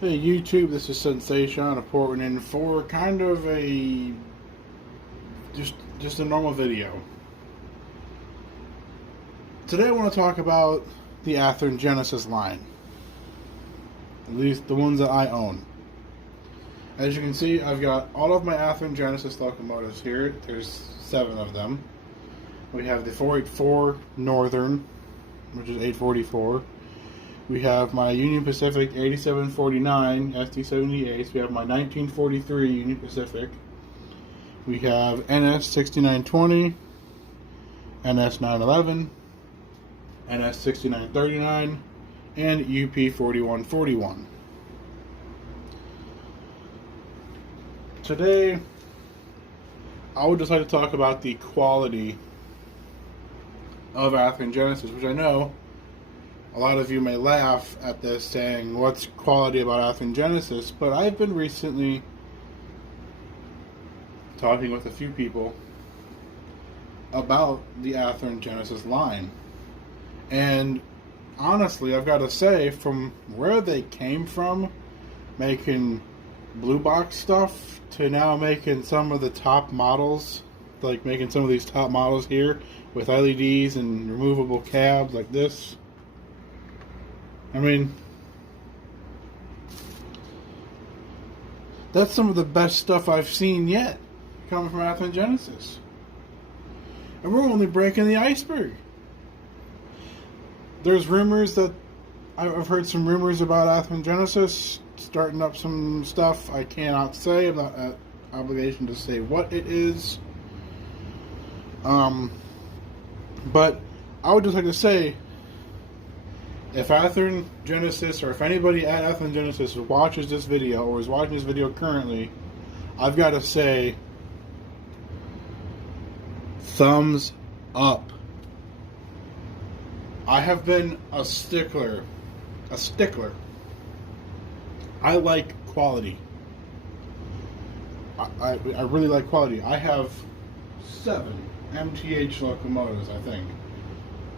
Hey YouTube, this is Sensation reporting in for kind of a just a normal video. Today I want to talk about the Athearn Genesis line. At least the ones that I own. As you can see, I've got all of my Athearn Genesis locomotives here. There's 7 of them. We have the 484 Northern, which is 844. We have my Union Pacific 8749 ST78s. We have my 1943 Union Pacific. We have NS 6920, NS 911, NS 6939, and UP 4141. Today, I would just like to talk about the quality of Athearn Genesis, which I know a lot of you may laugh at this, saying, what's quality about Athearn Genesis? But I've been recently talking with a few people about the Athearn Genesis line. And honestly, I've got to say, from where they came from, making blue box stuff, to now making some of the top models, like making some of these top models here with LEDs and removable cabs like this. I mean, that's some of the best stuff I've seen yet coming from Athearn Genesis. And we're only breaking the iceberg. There's rumors that I've heard some rumors about Athearn Genesis starting up some stuff. I cannot say. I'm not at obligation to say what it is. But I would just like to say, if Athearn Genesis, or if anybody at Athearn Genesis watches this video, or is watching this video currently, I've got to say, thumbs up. I have been a stickler. I like quality. I really like quality. I have 7 MTH locomotives, I think.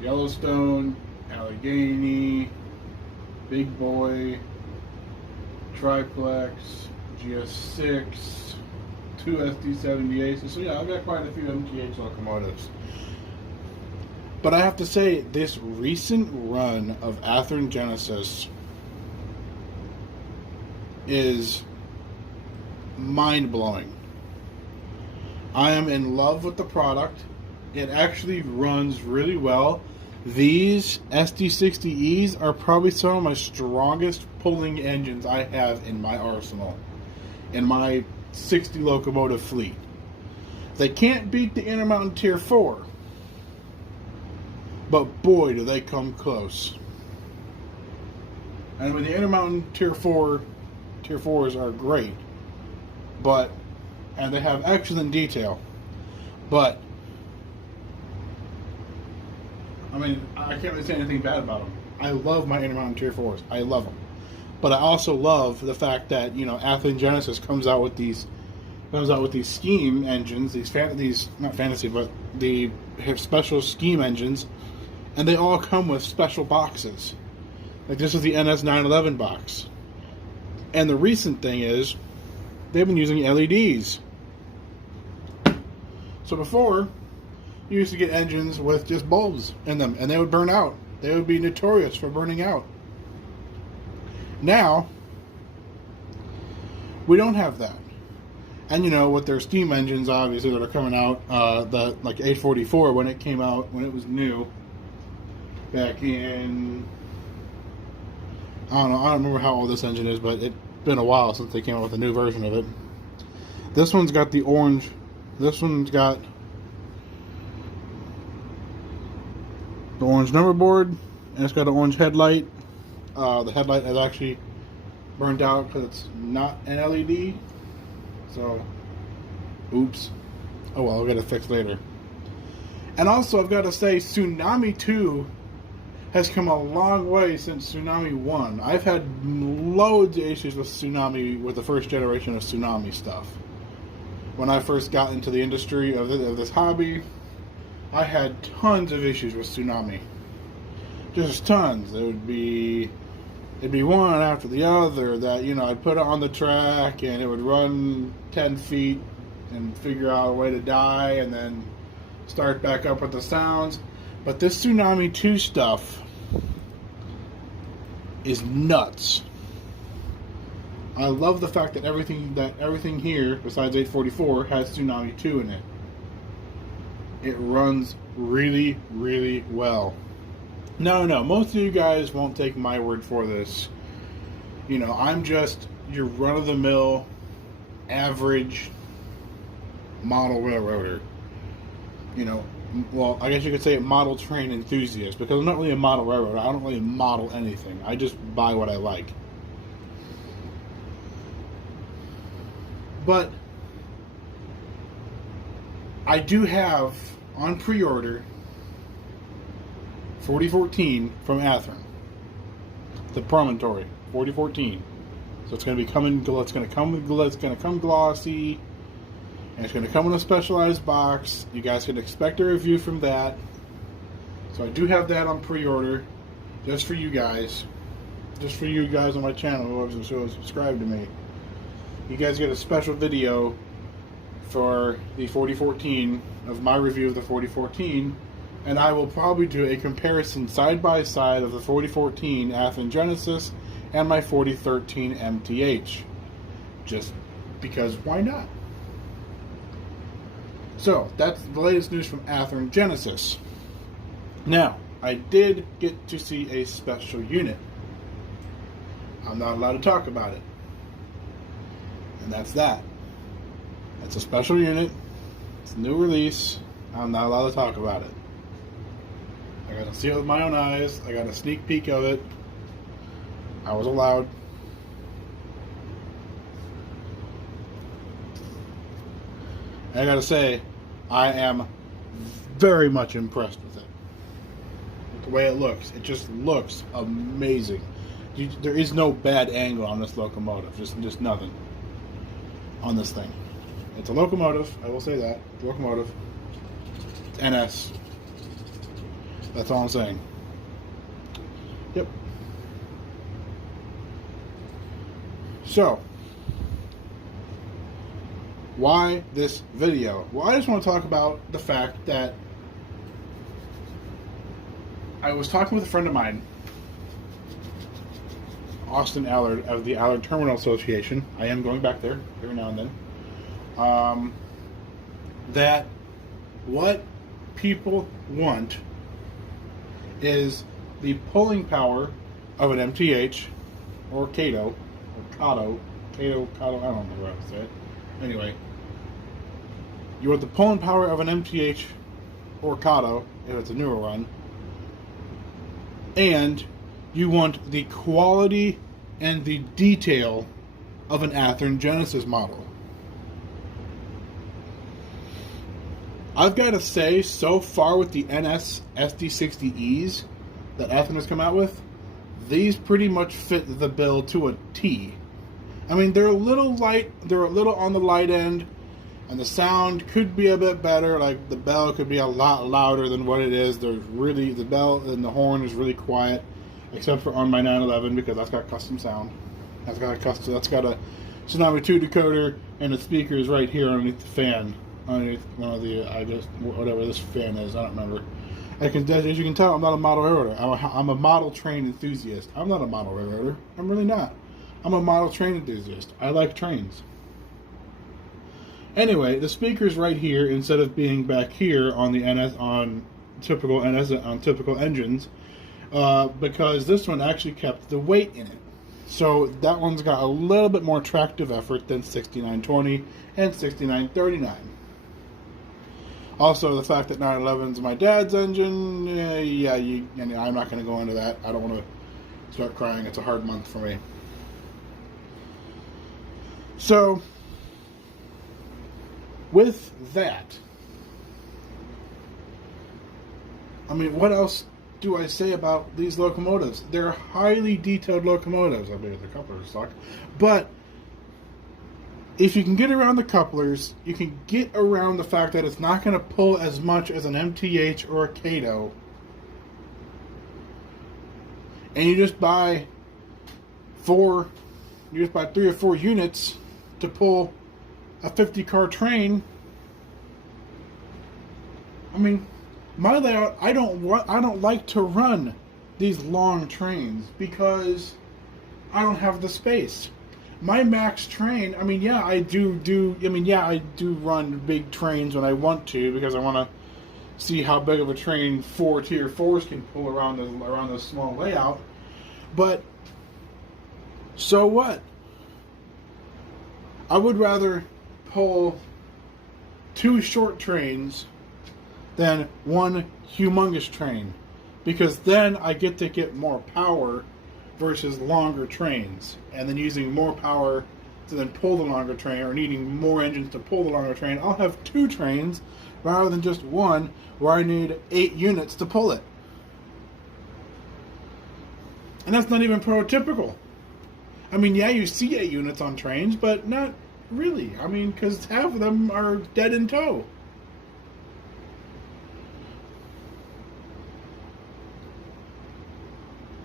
Yellowstone, Allegheny, Big Boy, Triplex, GS6, 2 SD78s. So yeah, I've got quite a few MTH locomotives. But I have to say, this recent run of Athearn Genesis is mind-blowing. I am in love with the product. It actually runs really well. These SD60Es are probably some of my strongest pulling engines I have in my arsenal, in my 60 locomotive fleet. They can't beat the Intermountain Tier 4, but boy do they come close. And with the Intermountain Tier 4s are great, and they have excellent detail, but I mean, I can't really say anything bad about them. I love my Intermountain Tier 4s. I love them. But I also love the fact that, you know, Athearn Genesis comes out with these scheme engines, not fantasy, but the special scheme engines, and they all come with special boxes. Like, this is the NS 911 box. And the recent thing is, they've been using LEDs. So before, you used to get engines with just bulbs in them, and they would burn out. They would be notorious for burning out. Now, we don't have that. And you know, with their steam engines, obviously, that are coming out, like 844, when it came out, when it was new, back in, I don't remember how old this engine is, but it's been a while since they came out with a new version of it. This one's got the orange, this one's got the orange number board, and it's got an orange headlight. The headlight has actually burned out because it's not an LED. So, oops. Oh well, I'll get it fixed later. And also, I've got to say, Tsunami 2 has come a long way since Tsunami 1. I've had loads of issues with Tsunami, with the first generation of Tsunami stuff. When I first got into the industry of this hobby, I had tons of issues with Tsunami. Just tons. There would be it'd be one after the other that, I'd put it on the track and it would run 10 feet and figure out a way to die and then start back up with the sounds. But this Tsunami 2 stuff is nuts. I love the fact that everything here, besides 844, has Tsunami 2 in it. It runs really, really well. No, most of you guys won't take my word for this. I'm just your run-of-the-mill, average model railroader. Well, I guess you could say model train enthusiast, because I'm not really a model railroader. I don't really model anything. I just buy what I like. But I do have on pre-order 4014 from Athearn, the Promontory 4014. So it's going to be coming. It's going to come glossy, and it's going to come in a specialized box. You guys can expect a review from that. So I do have that on pre-order, just for you guys on my channel who have subscribed to me. You guys get a special video for the 4014 of my review of the 4014, and I will probably do a comparison side by side of the 4014 Athearn Genesis and my 4013 MTH, just because why not? So that's the latest news from Athearn Genesis. Now, I did get to see a special unit. I'm not allowed to talk about it. And that's that. It's a special unit. It's a new release. I'm not allowed to talk about it. I got to see it with my own eyes. I got a sneak peek of it. I was allowed. And I got to say, I am very much impressed with it. With the way it looks. It just looks amazing. There is no bad angle on this locomotive. Just nothing on this thing. It's a locomotive, I will say that. It's a locomotive. It's NS. That's all I'm saying. Yep. So, why this video? Well, I just want to talk about the fact that I was talking with a friend of mine, Austin Allard of the Allard Terminal Association. I am going back there every now and then. That what people want is the pulling power of an MTH or Cato or Cato, I don't know how to say it. Anyway, you want the pulling power of an MTH or Cato if it's a newer one, and you want the quality and the detail of an Athearn Genesis model. I've got to say, so far with the NS SD60Es that Athearn has come out with, these pretty much fit the bill to a T. I mean, they're a little light, they're a little on the light end, and the sound could be a bit better. Like, the bell could be a lot louder than what it is. There's really, the bell and the horn is really quiet, except for on my 911, because that's got custom sound. That's got a Tsunami 2 decoder, and the speaker is right here underneath the fan. Underneath one of the, whatever this fan is, I don't remember. As you can tell, I'm not a model railroader. I'm a model train enthusiast. I'm not a model railroader. I'm really not. I'm a model train enthusiast. I like trains. Anyway, the speaker's right here instead of being back here on the NS on typical engines, because this one actually kept the weight in it. So that one's got a little bit more tractive effort than 6920 and 6939. Also, the fact that 911 is my dad's engine, I'm not going to go into that. I don't want to start crying. It's a hard month for me. So, with that, I mean, what else do I say about these locomotives? They're highly detailed locomotives. I mean, the couplers suck. But if you can get around the couplers, you can get around the fact that it's not going to pull as much as an MTH or a Cato. And you just buy 3 or 4 units to pull a 50-car train. I mean, my layout, I don't like to run these long trains because I don't have the space. My max train, I mean, yeah, I do run big trains when I want to because I want to see how big of a train 4 tier 4s can pull around a small layout. But so what? I would rather pull 2 short trains than 1 humongous train, because then I get to get more power versus longer trains, and then using more power to then pull the longer train, or needing more engines to pull the longer train. I'll have 2 trains rather than just 1 where I need 8 units to pull it. And that's not even prototypical. I mean, yeah, you see 8 units on trains, but not really. I mean, because half of them are dead in tow.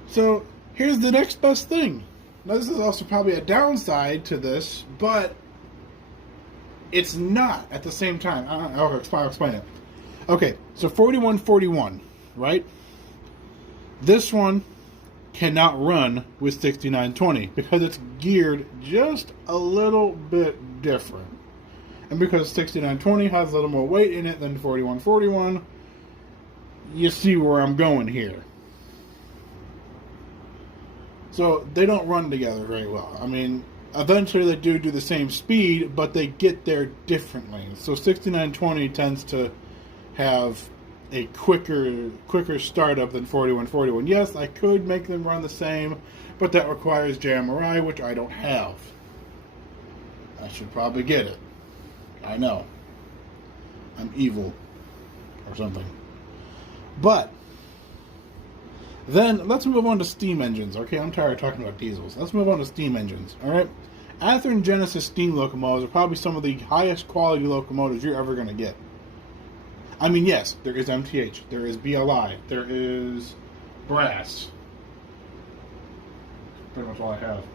So, here's the next best thing. Now, this is also probably a downside to this, but it's not at the same time. I'll explain it. Okay, so 4141, right? This one cannot run with 6920 because it's geared just a little bit different. And because 6920 has a little more weight in it than 4141, you see where I'm going here. So they don't run together very well. I mean, eventually they do the same speed, but they get there differently. So 6920 tends to have a quicker startup than 4141. Yes, I could make them run the same, but that requires JMRI, which I don't have. I should probably get it. I know. I'm evil or something. But then let's move on to steam engines. Okay, I'm tired of talking about diesels. Let's move on to steam engines. All right, Athearn Genesis steam locomotives are probably some of the highest quality locomotives you're ever going to get. I mean, yes, there is MTH, there is BLI, there is brass. Pretty much all I have.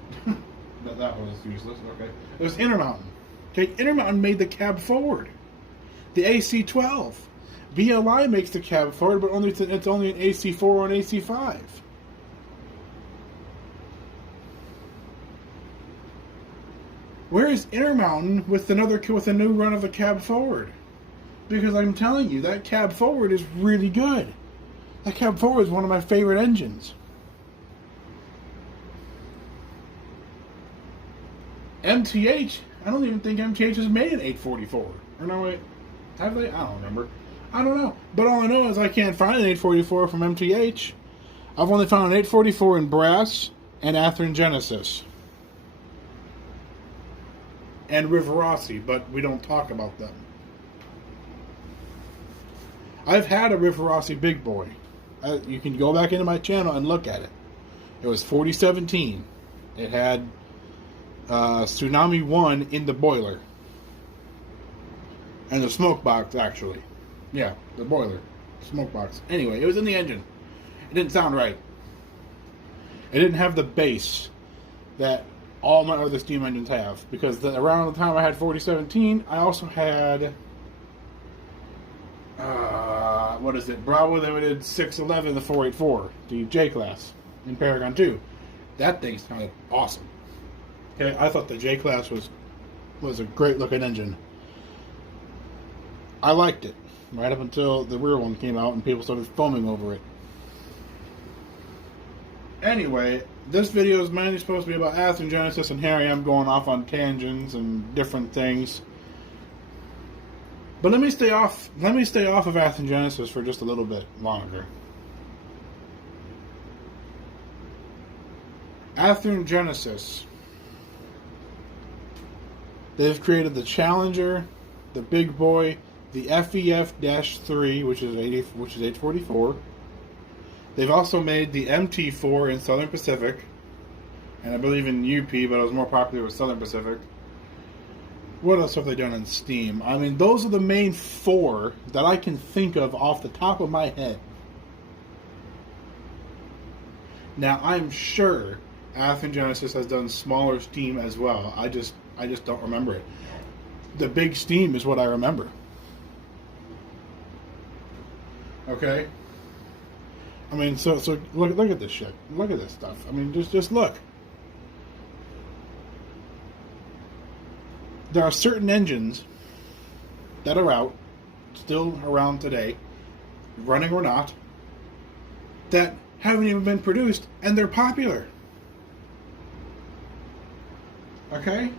that was useless. Okay, there's Intermountain. Okay, Intermountain made the cab forward. The AC-12. BLI makes the cab forward, but it's only an AC4 or an AC5. Where is Intermountain with a new run of the cab forward? Because I'm telling you, that cab forward is really good. That cab forward is one of my favorite engines. MTH, I don't even think MTH has made an 844. Or no, wait, have they? I don't remember. I don't know. But all I know is I can't find an 844 from MTH. I've only found an 844 in brass and Athearn Genesis. And Rivarossi, but we don't talk about them. I've had a Rivarossi Big Boy. You can go back into my channel and look at it. It was 4017. It had Tsunami 1 in the boiler. And the smoke box, actually. Yeah, the boiler. Smoke box. Anyway, it was in the engine. It didn't sound right. It didn't have the bass that all my other steam engines have. Because around the time I had 4017, I also had Bravo Limited 611, the 484, the J-Class in Paragon 2. That thing sounded awesome. Okay, I thought the J-Class was a great looking engine. I liked it right up until the rear one came out and people started foaming over it. Anyway, this video is mainly supposed to be about Athearn Genesis, and here I am going off on tangents and different things. But let me stay off of Athearn Genesis for just a little bit longer. Athearn Genesis. They've created the Challenger, the Big Boy, the FEF-3, which is 844. They've also made the MT4 in Southern Pacific, and I believe in UP, but it was more popular with Southern Pacific. What else have they done in steam? I mean, those are the main 4 that I can think of off the top of my head. Now, I'm sure Athearn Genesis has done smaller steam as well. I just don't remember it. The big steam is what I remember. Okay? I mean, so look at this shit. Look at this stuff. I mean, just look. There are certain engines that are out, still around today, running or not, that haven't even been produced, and they're popular. Okay?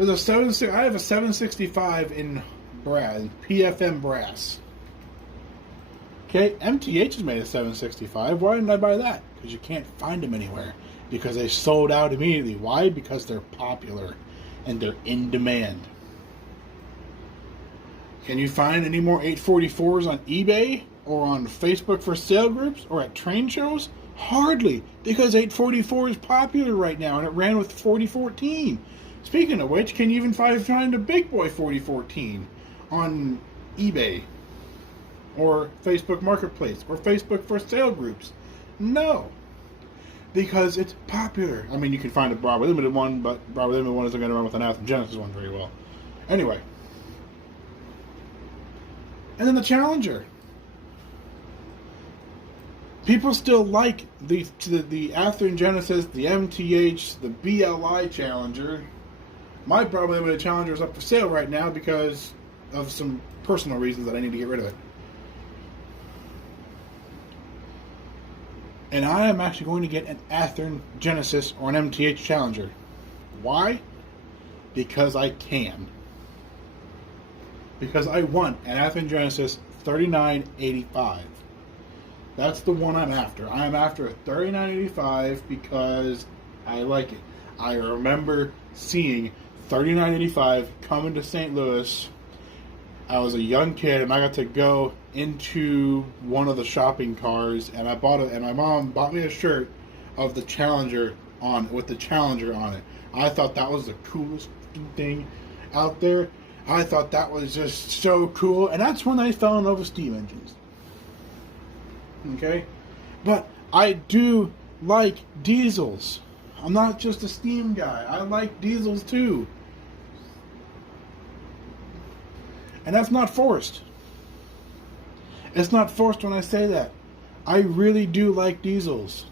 I have a 765 in brass, PFM brass. Okay, MTH has made a 765. Why didn't I buy that? Because you can't find them anywhere. Because they sold out immediately. Why? Because they're popular and they're in demand. Can you find any more 844s on eBay or on Facebook for sale groups or at train shows? Hardly, because 844 is popular right now and it ran with 4014. Speaking of which, can you even find a big boy 4014 on eBay? Or Facebook Marketplace, or Facebook for sale groups? No. Because it's popular. I mean, you can find a Bravo Limited one, but Bravo Limited one isn't going to run with an Athearn Genesis one very well. Anyway. And then the Challenger. People still like the Athearn Genesis, the MTH, the BLI Challenger. My Bravo Limited Challenger is up for sale right now because of some personal reasons that I need to get rid of it. And I am actually going to get an Athearn Genesis or an MTH Challenger. Why? Because I can. Because I want an Athearn Genesis 3985. That's the one I'm after. I am after a 3985 because I like it. I remember seeing 3985 coming to St. Louis. I was a young kid and I got to go into one of the shopping cars and I bought it, and my mom bought me a shirt of the Challenger with the Challenger on it. I thought that was the coolest thing out there. I thought that was just so cool, and that's when I fell in love with steam engines. Okay? But I do like diesels. I'm not just a steam guy. I like diesels too. And that's not forced. It's not forced when I say that. I really do like diesels.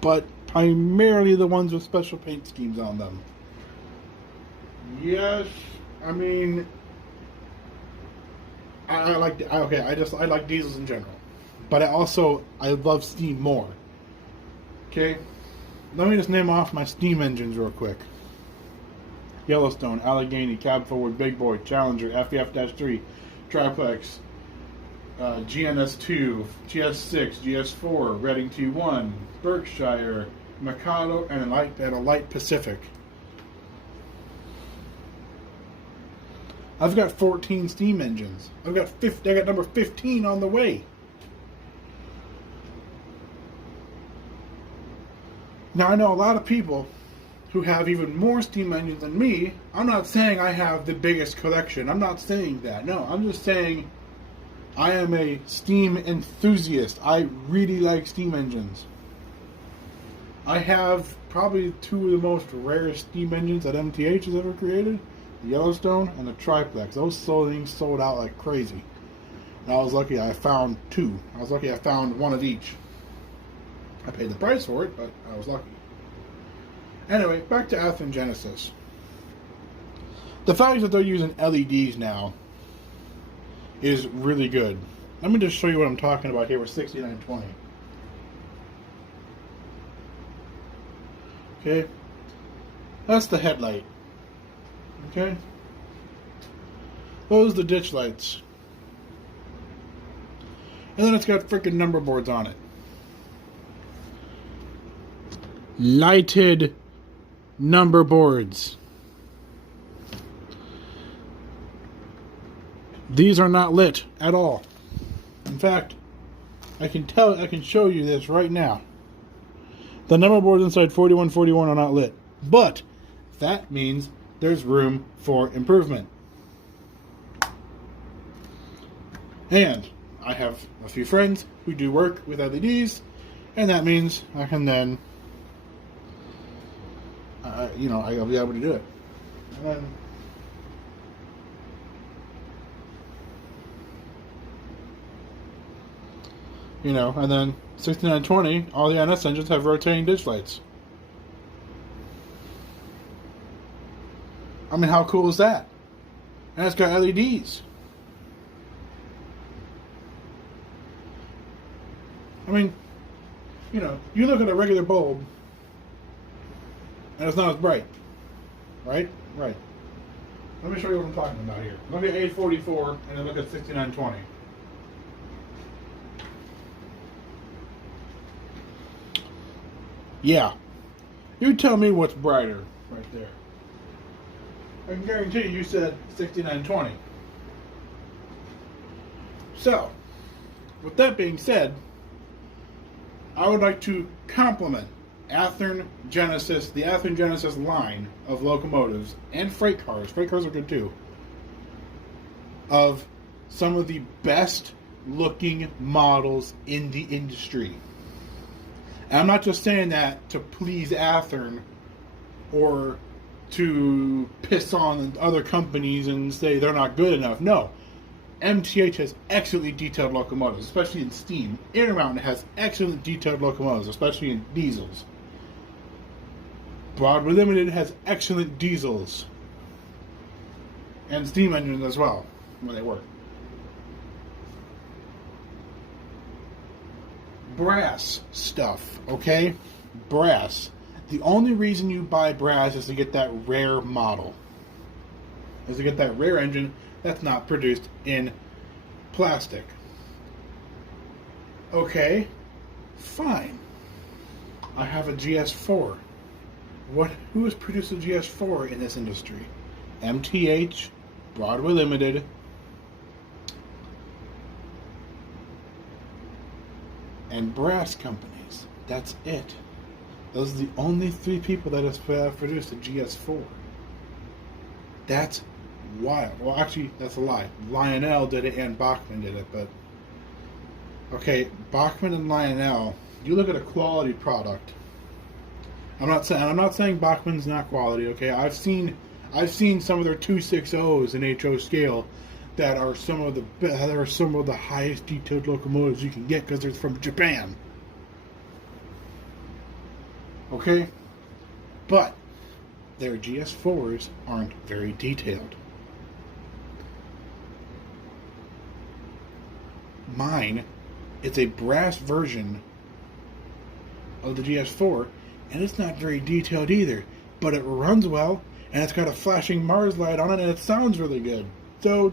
But primarily the ones with special paint schemes on them. Yes, I mean, I like diesels in general. But I love steam more. Okay? Let me just name off my steam engines real quick. Yellowstone, Allegheny, Cab Forward, Big Boy, Challenger, FEF-3, Triplex, GNS2, GS6, GS4, Reading T1, Berkshire, Mikado, and a light Pacific. I've got 14 steam engines. I got number 15 on the way. Now I know a lot of people who have even more steam engines than me. I'm not saying I have the biggest collection. I'm not saying that. No, I'm just saying I am a steam enthusiast. I really like steam engines. I have probably two of the most rare steam engines that MTH has ever created. The Yellowstone and the Triplex. Those things sold out like crazy. And I was lucky I found two. I was lucky I found one of each. I paid the price for it, but I was lucky. Anyway, back to Athearn Genesis. The fact that they're using LEDs now is really good. Let me just show you what I'm talking about here with 6920. Okay? That's the headlight. Okay? Those are the ditch lights. And then it's got freaking number boards on it. Lighted number boards. These are not lit at all. In fact, I can show you this right now. The number boards inside 4141 are not lit. But that means there's room for improvement. And I have a few friends who do work with LEDs, and that means I can then I'll be able to do it. And then, and then 6920, all the NS engines have rotating ditch lights. I mean, how cool is that? And it's got LEDs. I mean, you look at a regular bulb, and it's not as bright. Right? Right. Let me show you what I'm talking about here. Look at 844, and then look at 6920. Yeah. You tell me what's brighter right there. I can guarantee you said 6920. So, with that being said, I would like to compliment Athearn Genesis, the Athearn Genesis line of locomotives and freight cars. Freight cars are good too. Of some of the best looking models in the industry. And I'm not just saying that to please Athearn or to piss on other companies and say they're not good enough. No. MTH has excellently detailed locomotives, especially in steam. Intermountain has excellent detailed locomotives, especially in diesels. Broadway Limited has excellent diesels. And steam engines as well, when they work. Brass stuff, okay? Brass. The only reason you buy brass is to get that rare model. Is to get that rare engine that's not produced in plastic. Okay, fine. I have a GS4. Who has produced a GS4 in this industry? MTH, Broadway Limited, and brass companies. That's it. Those are the only three people that have produced a GS4. That's wild. Well, actually, that's a lie. Lionel did it and Bachmann did it, but okay, Bachmann and Lionel. You look at a quality product. I'm not saying Bachmann's not quality. Okay, I've seen some of their 260s in HO scale that are some of the highest detailed locomotives you can get because they're from Japan. Okay, but their GS4s aren't very detailed. Mine, it's a brass version of the GS4, and it's not very detailed either, but it runs well, and it's got a flashing Mars light on it, and it sounds really good. So,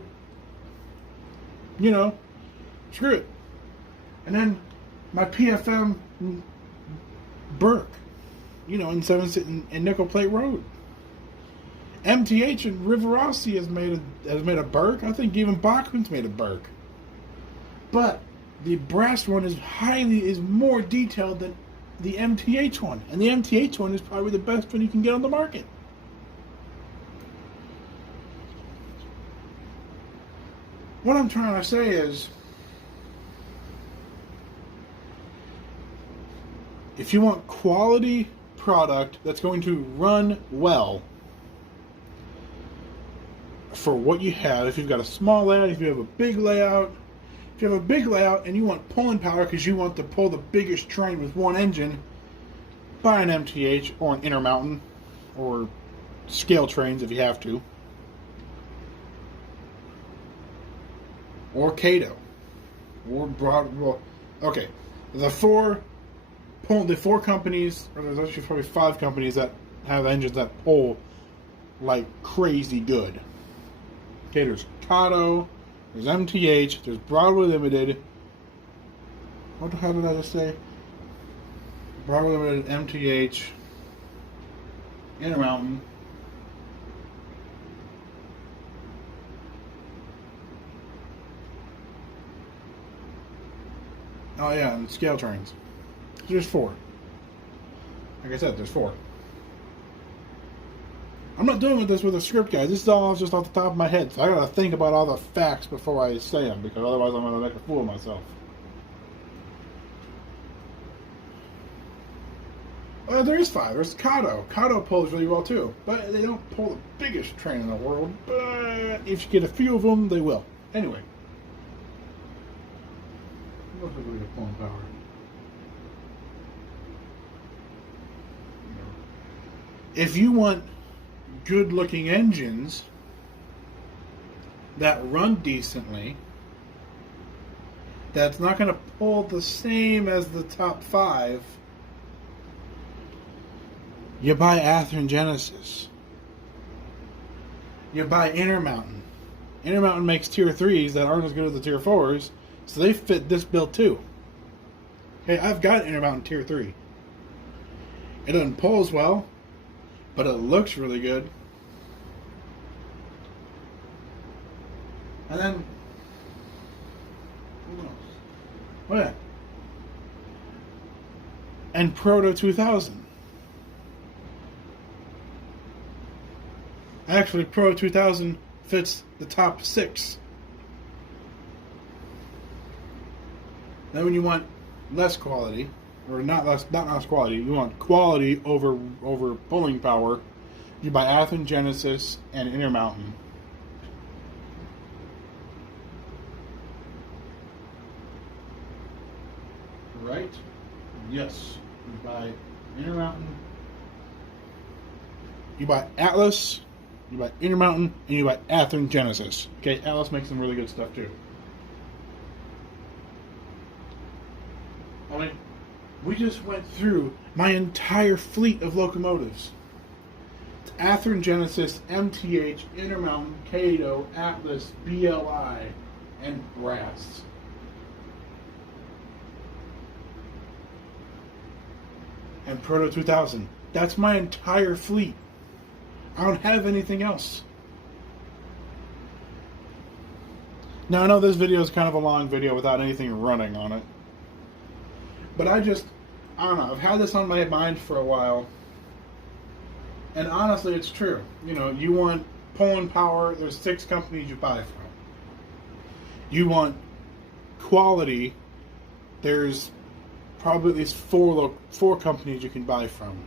screw it. And then my PFM Burke, in Nickel Plate Road. MTH and Rivarossi has made a Burke. I think even Bachmann's made a Burke. But the brass one is more detailed than the MTH one. And the MTH one is probably the best one you can get on the market. What I'm trying to say is, if you want quality product that's going to run well for what you have, if you've got a small layout, if you have a big layout, and you want pulling power because you want to pull the biggest train with one engine, buy an MTH or an Intermountain or scale trains if you have to, or Cato, or okay, the four companies, or there's actually probably 5 companies that have engines that pull like crazy good. Okay, there's Cato, there's MTH, there's Broadway Limited. What the hell did I just say? Broadway Limited, MTH, Intermountain. Oh yeah, and scale trains. There's 4. Like I said, there's 4. I'm not doing this with a script, guys. This is all just off the top of my head. So I gotta think about all the facts before I say them, because otherwise I'm gonna make a fool of myself. There is 5. There's Kato. Kato pulls really well too, but they don't pull the biggest train in the world. But if you get a few of them, they will. Anyway, what's a really good pulling power? If you want good-looking engines that run decently, that's not going to pull the same as the top 5. You buy Athearn Genesis. You buy Intermountain. Intermountain makes tier 3s that aren't as good as the tier 4s, so they fit this build too. Hey, I've got Intermountain tier 3. It doesn't pull as well, but it looks really good. And then, who else? Oh yeah. And Proto 2000. Actually, Pro 2000 fits the top 6. Then when you want less quality, or not less quality, you want quality over pulling power, you buy Athearn Genesis and Intermountain. Right? Yes. You buy Intermountain. You buy Atlas. You buy Intermountain, and you buy Athearn Genesis. Okay, Atlas makes some really good stuff too. I mean, we just went through my entire fleet of locomotives. It's Athearn Genesis, MTH, Intermountain, Kato, Atlas, BLI, and Brass. And Proto 2000. That's my entire fleet. I don't have anything else. Now, I know this video is kind of a long video without anything running on it. But I don't know, I've had this on my mind for a while. And honestly, it's true. You know, you want pulling power, there's 6 companies you buy from. You want quality, there's probably at least 4 companies you can buy from.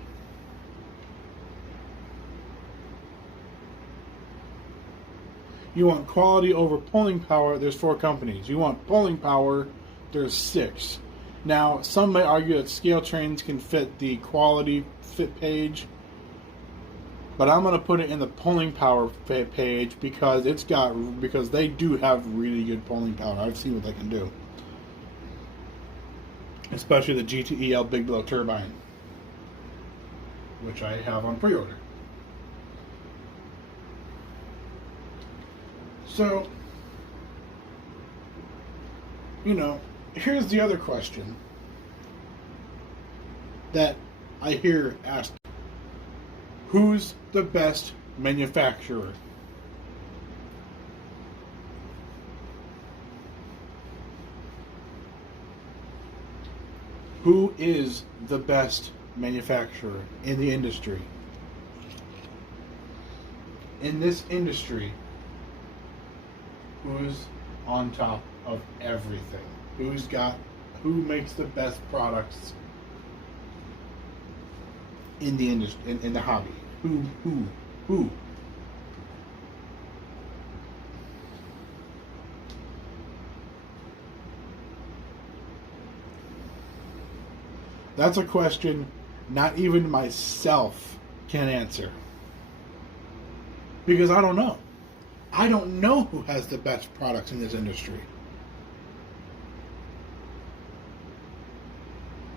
You want quality over pulling power, there's 4 companies. You want pulling power, there's 6. Now, some may argue that scale trains can fit the quality fit page, but I'm going to put it in the pulling power page because they do have really good pulling power. I've seen what they can do. Especially the GTEL Big Blow Turbine, which I have on pre-order. So, you know, here's the other question that I hear asked. Who's the best manufacturer? Who is the best manufacturer in the industry? In this industry, who's on top of everything? Who makes the best products in the industry, in the hobby? Who? That's a question not even myself can answer. Because I don't know. I don't know who has the best products in this industry.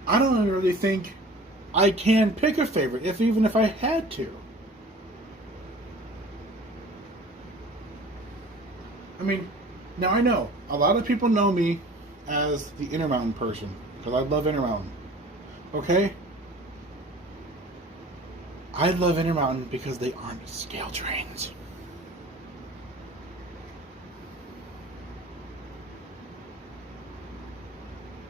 I don't really think I can pick a favorite, even if I had to. I mean, now I know a lot of people know me as the Intermountain person because I love Intermountain. Okay? I love Intermountain because they aren't scale trains.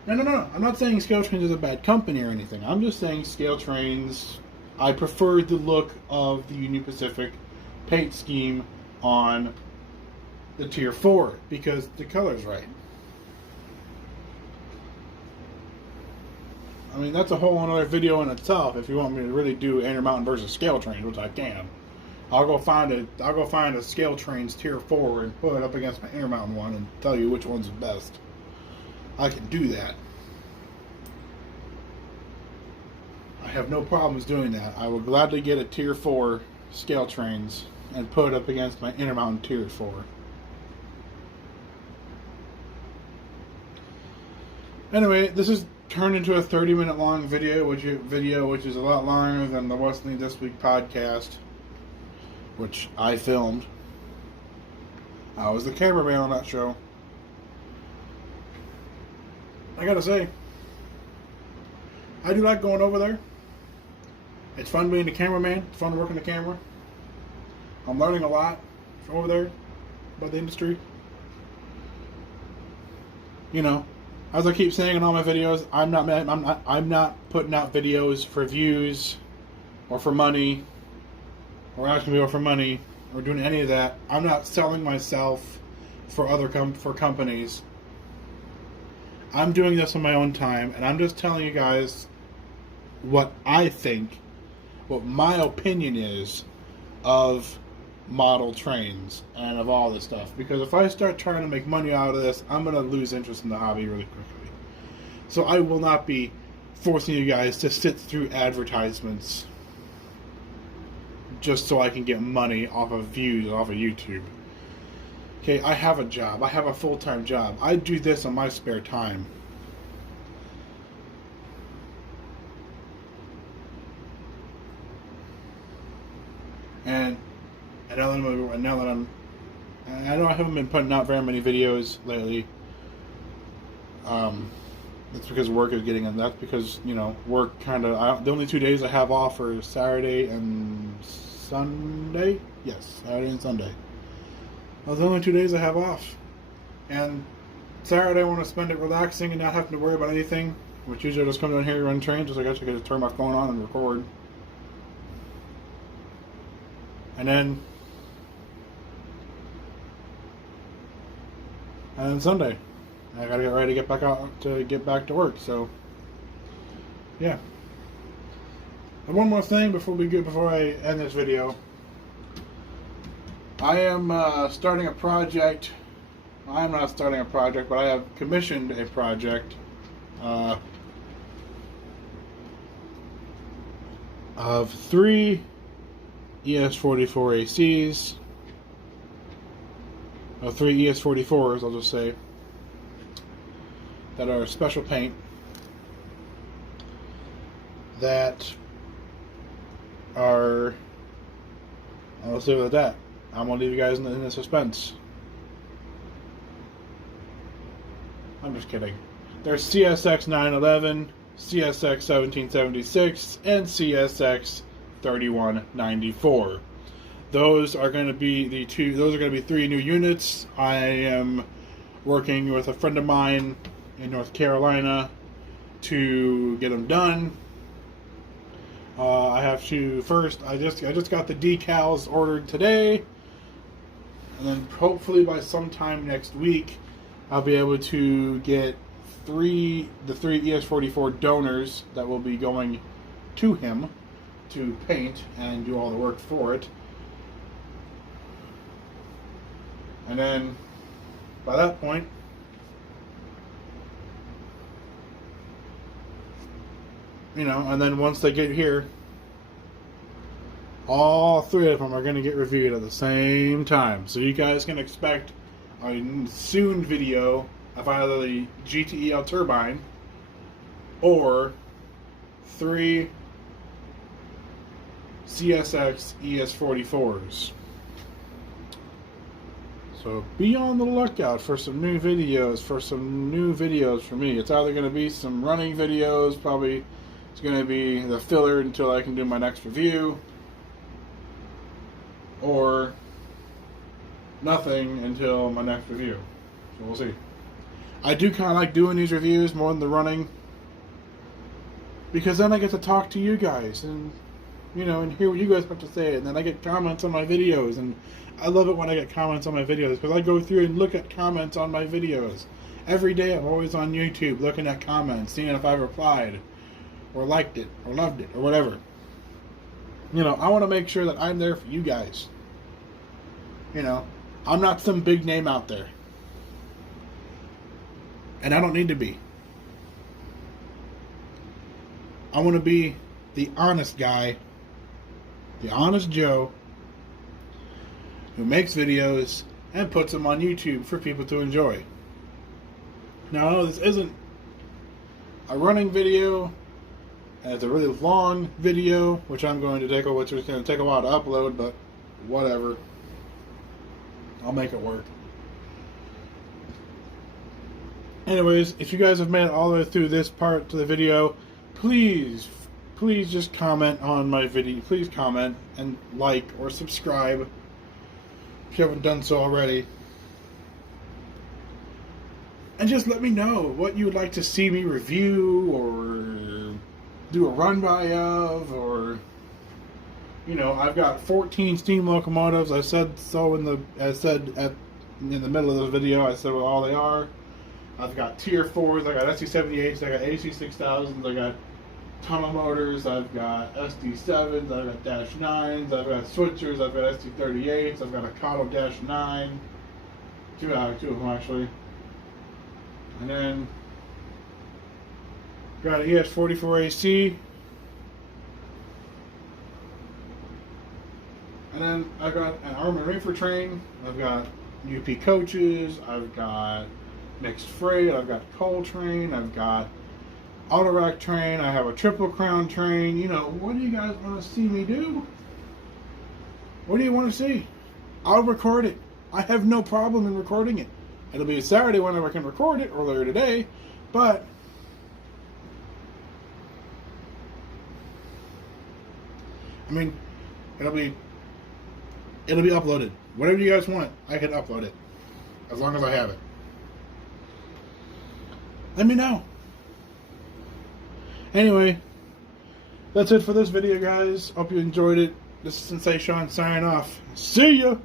No. I'm not saying Scale Trains is a bad company or anything. I'm just saying Scale Trains, I prefer the look of the Union Pacific paint scheme on the Tier 4 because the color's right. I mean, that's a whole other video in itself. If you want me to really do Intermountain versus scale trains, which I can, I'll go find a scale trains tier 4 and put it up against my Intermountain one and tell you which one's the best. I can do that. I have no problems doing that. I will gladly get a tier 4 scale trains and put it up against my Intermountain tier 4. Anyway, this is turned into a 30-minute long video, which is a lot longer than the What's New This Week podcast, which I filmed. I was the cameraman on that show. I gotta say, I do like going over there. It's fun being the cameraman. It's fun working the camera. I'm learning a lot over there about the industry. You know, as I keep saying in all my videos, I'm not putting out videos for views or for money or asking people for money or doing any of that. I'm not selling myself for for companies. I'm doing this on my own time, and I'm just telling you guys what I think, what my opinion is of model trains and of all this stuff. Because if I start trying to make money out of this, I'm going to lose interest in the hobby really quickly. So I will not be forcing you guys to sit through advertisements just so I can get money off of views off of YouTube. Okay, I have a job. I have a full-time job. I do this on my spare time. And now that I know I haven't been putting out very many videos lately. That's because work is getting in. That's because, you know, work kind of. The only 2 days I have off are Saturday and Sunday. Yes, Saturday and Sunday. Those are the only 2 days I have off. And Saturday I want to spend it relaxing and not having to worry about anything. Which usually I just come down here and run trains. Just I guess I could just turn my phone on and record. And then Sunday, I gotta get ready to get back to work. So, yeah. And one more thing before I end this video. I am starting a project. I am not starting a project, but I have commissioned a project of 3 ES44 ACs, or 3 ES44s, I'll just say, that are special paint, that are, I'll leave it at that. I'm going to leave you guys in the suspense. I'm just kidding. There's CSX 911, CSX 1776, and CSX 3194. Those are going to be those are going to be 3 new units. I am working with a friend of mine in North Carolina to get them done. I have to first. I just got the decals ordered today, and then hopefully by sometime next week, I'll be able to get the 3 ES44 donors that will be going to him to paint and do all the work for it. And then by that point, you know, and then once they get here, all 3 of them are going to get reviewed at the same time. So you guys can expect a soon video of either the GTEL turbine or 3 CSX ES44s. So be on the lookout for some new videos, for me. It's either going to be some running videos, probably it's going to be the filler until I can do my next review, or nothing until my next review. So we'll see. I do kind of like doing these reviews more than the running, because then I get to talk to you guys and, you know, and hear what you guys have to say, and then I get comments on my videos, and I love it when I get comments on my videos, because I go through and look at comments on my videos. Every day I'm always on YouTube looking at comments, seeing if I've replied, or liked it or loved it or whatever. You know, I want to make sure that I'm there for you guys. You know, I'm not some big name out there. And I don't need to be. I want to be the honest guy, the honest Joe, who makes videos and puts them on YouTube for people to enjoy. Now, this isn't a running video, and it's a really long video, which I'm going to take, which is going to take a while to upload, but whatever. I'll make it work. Anyways, if you guys have made it all the way through this part to the video, please just comment on my video. Please comment and like or subscribe if you haven't done so already. And just let me know what you would like to see me review or do a run by of, or, you know, I've got 14 steam locomotives. I said so in the middle of the video. I said what all they are. I've got Tier 4s, I got SC78s, I got AC6000s, I got tunnel motors, I've got SD7s, I've got Dash 9s, I've got switchers, I've got SD38s, I've got a Kato Dash 9, two of them actually, and then got an ES44AC, and then I've got an Armored Reefer train, I've got UP coaches, I've got mixed freight, I've got coal train, I've got auto rack train, I have a triple crown train. You know, what do you guys want to see me do? What do you want to see? I'll record it. I have no problem in recording it. It'll be a Saturday whenever I can record it, or later today, but I mean, it'll be uploaded. Whatever you guys want, I can upload it. As long as I have it. Let me know. Anyway, that's it for this video, guys. Hope you enjoyed it. This is Sensei Sean signing off. See ya!